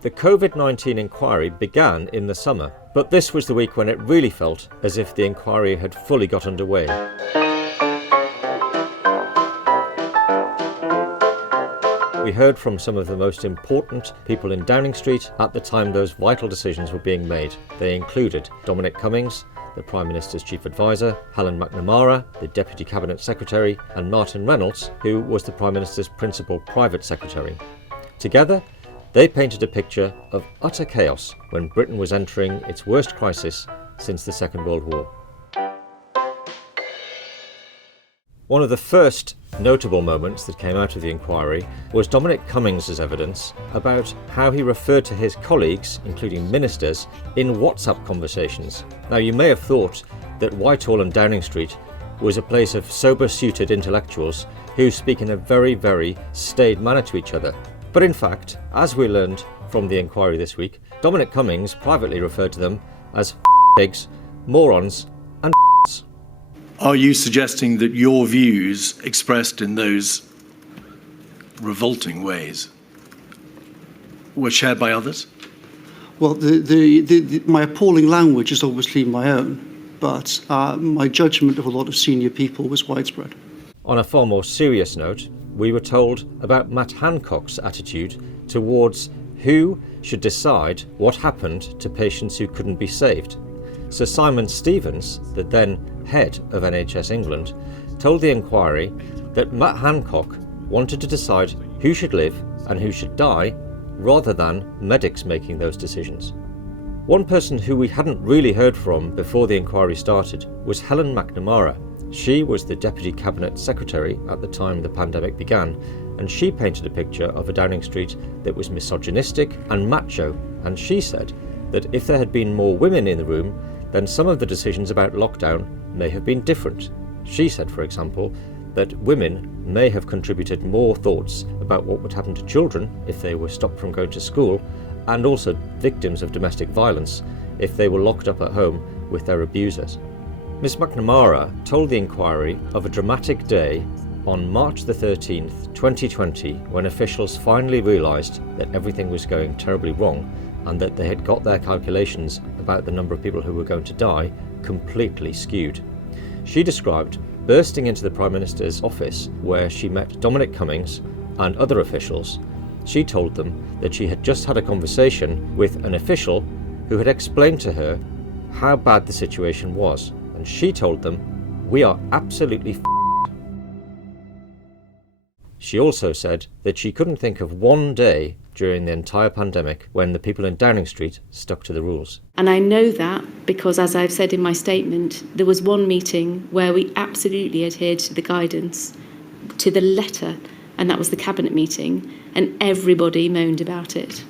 The COVID-19 inquiry began in the summer, but this was the week when it really felt as if the inquiry had fully got underway. We heard from some of the most important people in Downing Street at the time those vital decisions were being made. They included Dominic Cummings, the Prime Minister's Chief Advisor, Helen MacNamara, the Deputy Cabinet Secretary, and Martin Reynolds, who was the Prime Minister's principal private secretary. Together, they painted a picture of utter chaos when Britain was entering its worst crisis since the Second World War. One of the first notable moments that came out of the inquiry was Dominic Cummings' evidence about how he referred to his colleagues, including ministers, in WhatsApp conversations. Now, you may have thought that Whitehall and Downing Street was a place of sober-suited intellectuals who speak in a very, very staid manner to each other. But in fact, as we learned from the inquiry this week, Dominic Cummings privately referred to them as pigs, morons and Are you suggesting that your views expressed in those revolting ways were shared by others? Well, my appalling language is obviously my own, but my judgment of a lot of senior people was widespread. On a far more serious note, we were told about Matt Hancock's attitude towards who should decide what happened to patients who couldn't be saved. Sir Simon Stevens, the then head of NHS England, told the inquiry that Matt Hancock wanted to decide who should live and who should die, rather than medics making those decisions. One person who we hadn't really heard from before the inquiry started was Helen MacNamara. She was the Deputy Cabinet Secretary at the time the pandemic began, and she painted a picture of a Downing Street that was misogynistic and macho, and she said that if there had been more women in the room, then some of the decisions about lockdown may have been different. She said, for example, that women may have contributed more thoughts about what would happen to children if they were stopped from going to school, and also victims of domestic violence if they were locked up at home with their abusers. Ms MacNamara told the inquiry of a dramatic day on March the 13th, 2020, when officials finally realised that everything was going terribly wrong and that they had got their calculations about the number of people who were going to die completely skewed. She described bursting into the Prime Minister's office where she met Dominic Cummings and other officials. She told them that she had just had a conversation with an official who had explained to her how bad the situation was, and she told them, "We are absolutely f***ed." She also said that she couldn't think of one day during the entire pandemic when the people in Downing Street stuck to the rules. And I know that because, as I've said in my statement, there was one meeting where we absolutely adhered to the guidance, to the letter, and that was the Cabinet meeting, and everybody moaned about it.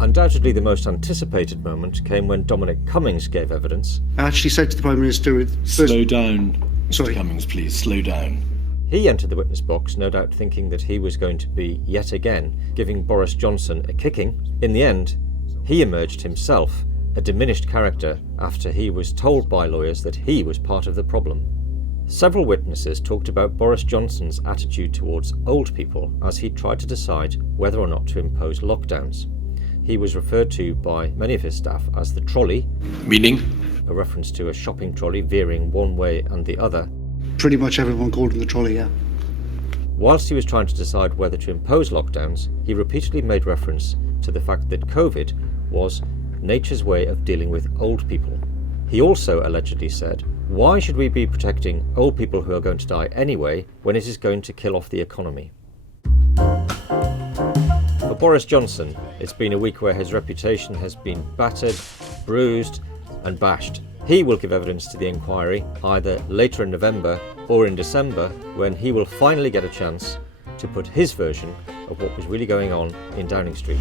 Undoubtedly the most anticipated moment came when Dominic Cummings gave evidence. I actually said to the Prime Minister... Slow down, Mr. Sorry. Cummings, please, slow down. He entered the witness box, no doubt thinking that he was going to be, yet again, giving Boris Johnson a kicking. In the end, he emerged himself a diminished character after he was told by lawyers that he was part of the problem. Several witnesses talked about Boris Johnson's attitude towards old people as he tried to decide whether or not to impose lockdowns. He was referred to by many of his staff as the trolley. Meaning? A reference to a shopping trolley veering one way and the other. Pretty much everyone called him the trolley, yeah. Whilst he was trying to decide whether to impose lockdowns, he repeatedly made reference to the fact that COVID was nature's way of dealing with old people. He also allegedly said, "Why should we be protecting old people who are going to die anyway when it is going to kill off the economy?" For Boris Johnson, it's been a week where his reputation has been battered, bruised and bashed. He will give evidence to the inquiry either later in November or in December, when he will finally get a chance to put his version of what was really going on in Downing Street.